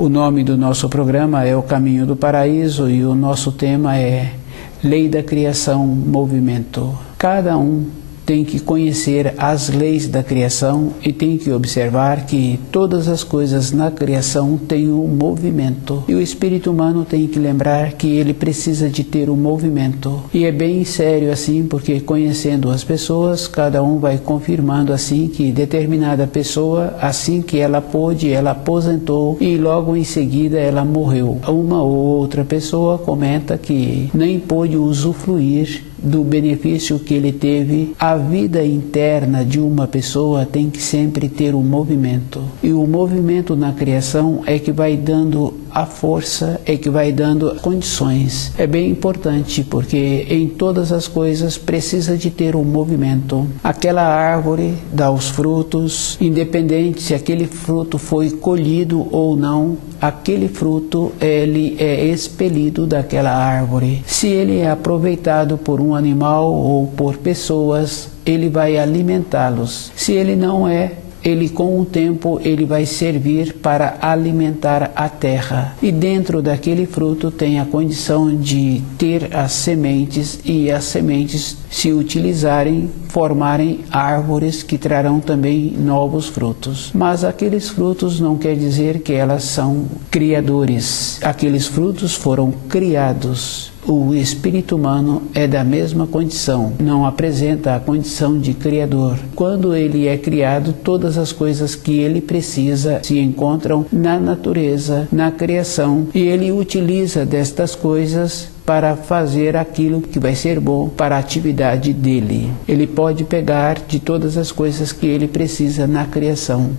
O nome do nosso programa é O Caminho do Paraíso e o nosso tema é Lei da Criação, Movimento. Cada um tem que conhecer as leis da criação e tem que observar que todas as coisas na criação têm um movimento. E o espírito humano tem que lembrar que ele precisa de ter um movimento. E é bem sério assim, porque conhecendo as pessoas, cada um vai confirmando assim que determinada pessoa, assim que ela pôde, ela aposentou e logo em seguida ela morreu. Uma ou outra pessoa comenta que nem pôde usufruir do benefício que ele teve. A vida interna de uma pessoa tem que sempre ter um movimento. E o movimento na criação é que vai dando a força, é que vai dando condições. É bem importante porque em todas as coisas precisa de ter um movimento. Aquela árvore dá os frutos, independente se aquele fruto foi colhido ou não, aquele fruto ele é expelido daquela árvore. Se ele é aproveitado por um animal ou por pessoas, ele vai alimentá-los. Se ele não é, ele com o tempo ele vai servir para alimentar a terra. E dentro daquele fruto tem a condição de ter as sementes e as sementes se utilizarem, formarem árvores que trarão também novos frutos. Mas aqueles frutos não quer dizer que elas são criadores. Aqueles frutos foram criados. O espírito humano é da mesma condição, não apresenta a condição de criador. Quando ele é criado, todas as coisas que ele precisa se encontram na natureza, na criação, e ele utiliza destas coisas para fazer aquilo que vai ser bom para a atividade dele. Ele pode pegar de todas as coisas que ele precisa na criação.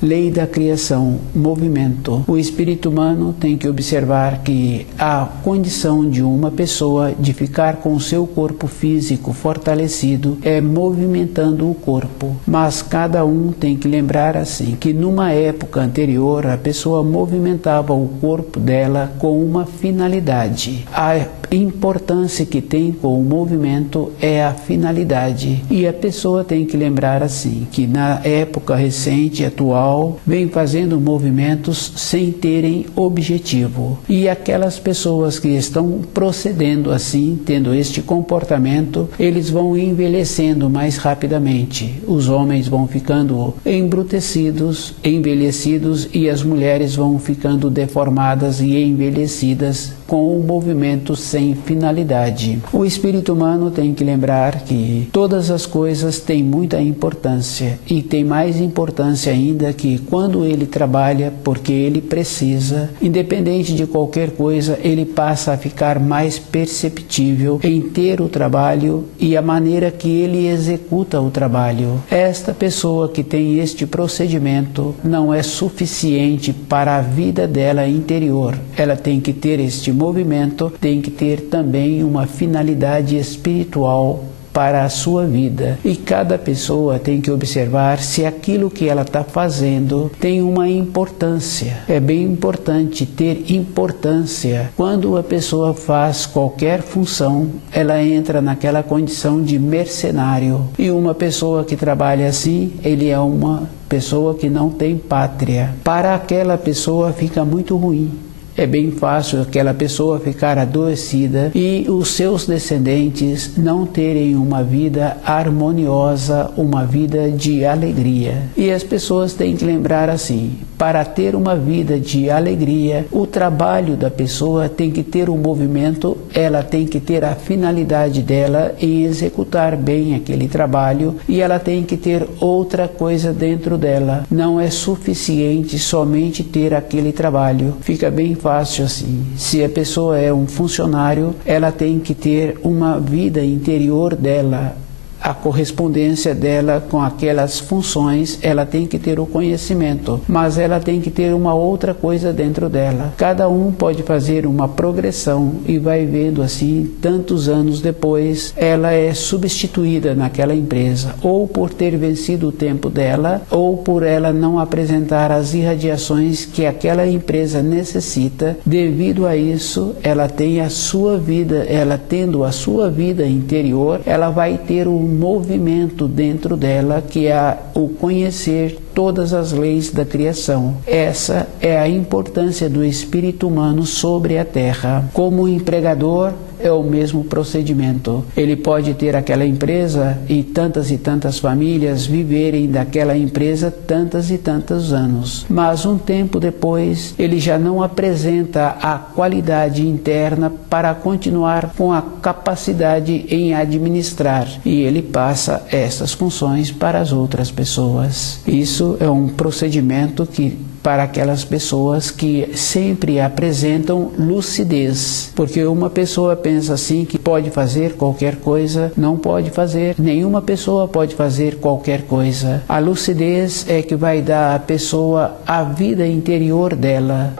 Lei da criação, movimento. O espírito humano tem que observar que a condição de uma pessoa de ficar com o seu corpo físico fortalecido é movimentando o corpo. Mas cada um tem que lembrar assim, que numa época anterior a pessoa movimentava o corpo dela com uma finalidade. A importância que tem com o movimento é a finalidade. E a pessoa tem que lembrar assim, que na época recente, atual, vem fazendo movimentos sem terem objetivo. E aquelas pessoas que estão procedendo assim, tendo este comportamento, eles vão envelhecendo mais rapidamente. Os homens vão ficando embrutecidos, envelhecidos, e as mulheres vão ficando deformadas e envelhecidas com um movimento sem finalidade. O espírito humano tem que lembrar que todas as coisas têm muita importância, e tem mais importância ainda que quando ele trabalha, porque ele precisa, independente de qualquer coisa, ele passa a ficar mais perceptível em ter o trabalho e a maneira que ele executa o trabalho. Esta pessoa que tem este procedimento não é suficiente para a vida dela interior. Ela tem que ter este movimento, tem que ter também uma finalidade espiritual para a sua vida. E cada pessoa tem que observar se aquilo que ela está fazendo tem uma importância. É bem importante ter importância. Quando a pessoa faz qualquer função, ela entra naquela condição de mercenário. E uma pessoa que trabalha assim, ele é uma pessoa que não tem pátria. Para aquela pessoa fica muito ruim. É bem fácil aquela pessoa ficar adoecida e os seus descendentes não terem uma vida harmoniosa, uma vida de alegria. E as pessoas têm que lembrar assim, para ter uma vida de alegria, o trabalho da pessoa tem que ter um movimento, ela tem que ter a finalidade dela em executar bem aquele trabalho, e ela tem que ter outra coisa dentro dela. Não é suficiente somente ter aquele trabalho. Fica bem fácil assim. Se a pessoa é um funcionário, ela tem que ter uma vida interior dela a correspondência dela com aquelas funções, ela tem que ter o conhecimento, mas ela tem que ter uma outra coisa dentro dela. Cada um pode fazer uma progressão e vai vendo assim, tantos anos depois, ela é substituída naquela empresa, ou por ter vencido o tempo dela, ou por ela não apresentar as irradiações que aquela empresa necessita. Devido a isso, ela tem a sua vida, ela tendo a sua vida interior, ela vai ter um movimento dentro dela, que é o conhecer todas as leis da criação. Essa é a importância do espírito humano sobre a Terra. Como empregador, é o mesmo procedimento. Ele pode ter aquela empresa e tantas famílias viverem daquela empresa tantos e tantos anos. Mas um tempo depois, ele já não apresenta a qualidade interna para continuar com a capacidade em administrar. E ele passa essas funções para as outras pessoas. Isso é um procedimento que para aquelas pessoas que sempre apresentam lucidez, porque uma pessoa pensa assim que pode fazer qualquer coisa, não pode fazer, nenhuma pessoa pode fazer qualquer coisa. A lucidez é que vai dar à pessoa a vida interior dela.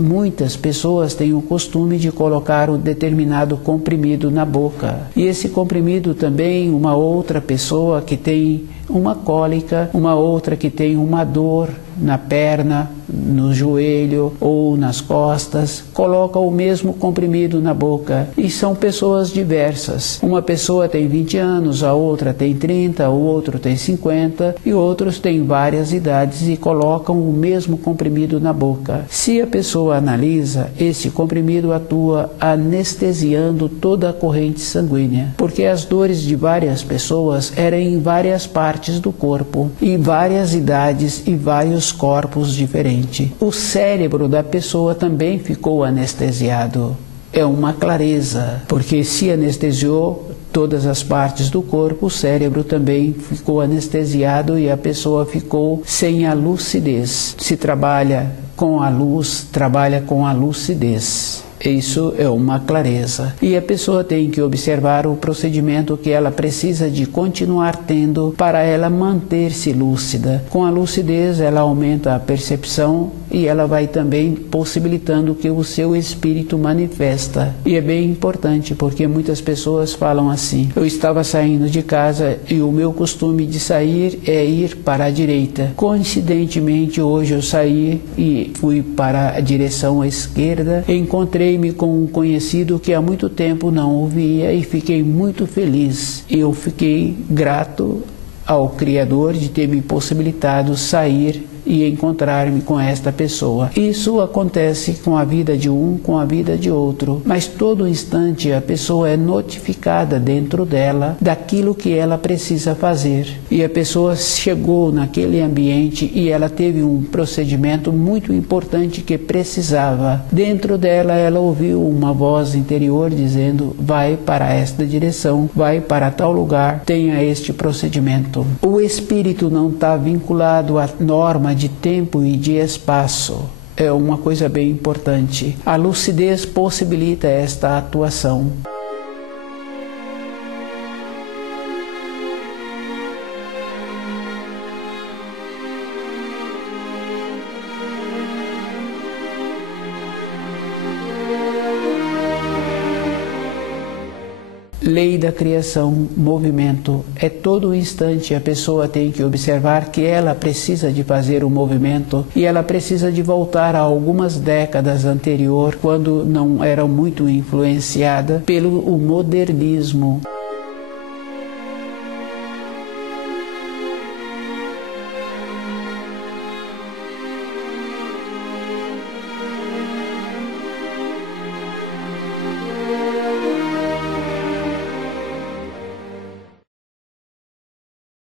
Muitas pessoas têm o costume de colocar um determinado comprimido na boca. E esse comprimido também, uma outra pessoa que tem uma cólica, uma outra que tem uma dor na perna, no joelho ou nas costas, coloca o mesmo comprimido na boca. E são pessoas diversas. Uma pessoa tem 20 anos, a outra tem 30, o outro tem 50 e outros têm várias idades e colocam o mesmo comprimido na boca. Se a pessoa analisa, esse comprimido atua anestesiando toda a corrente sanguínea, porque as dores de várias pessoas eram em várias partes do corpo, em várias idades e vários corpos diferentes. O cérebro da pessoa também ficou anestesiado. É uma clareza, porque se anestesiou todas as partes do corpo, o cérebro também ficou anestesiado e a pessoa ficou sem a lucidez. Se trabalha com a luz, trabalha com a lucidez. Isso é uma clareza. E a pessoa tem que observar o procedimento que ela precisa de continuar tendo para ela manter-se lúcida. Com a lucidez, ela aumenta a percepção e ela vai também possibilitando que o seu espírito manifesta. E é bem importante, porque muitas pessoas falam assim: eu estava saindo de casa e o meu costume de sair é ir para a direita. Coincidentemente, hoje eu saí e fui para a direção à esquerda, encontrei-me com um conhecido que há muito tempo não o via e fiquei muito feliz. Eu fiquei grato ao Criador de ter me possibilitado sair e encontrar-me com esta pessoa. Isso acontece com a vida de um, com a vida de outro, mas todo instante a pessoa é notificada dentro dela daquilo que ela precisa fazer. E a pessoa chegou naquele ambiente e ela teve um procedimento muito importante que precisava. Dentro dela ela ouviu uma voz interior dizendo: vai para esta direção, vai para tal lugar, tenha este procedimento. O espírito não está vinculado à norma de tempo e de espaço. É uma coisa bem importante. A lucidez possibilita esta atuação. Lei da criação, movimento. É todo instante a pessoa tem que observar que ela precisa de fazer o movimento e ela precisa de voltar a algumas décadas anterior, quando não era muito influenciada pelo modernismo.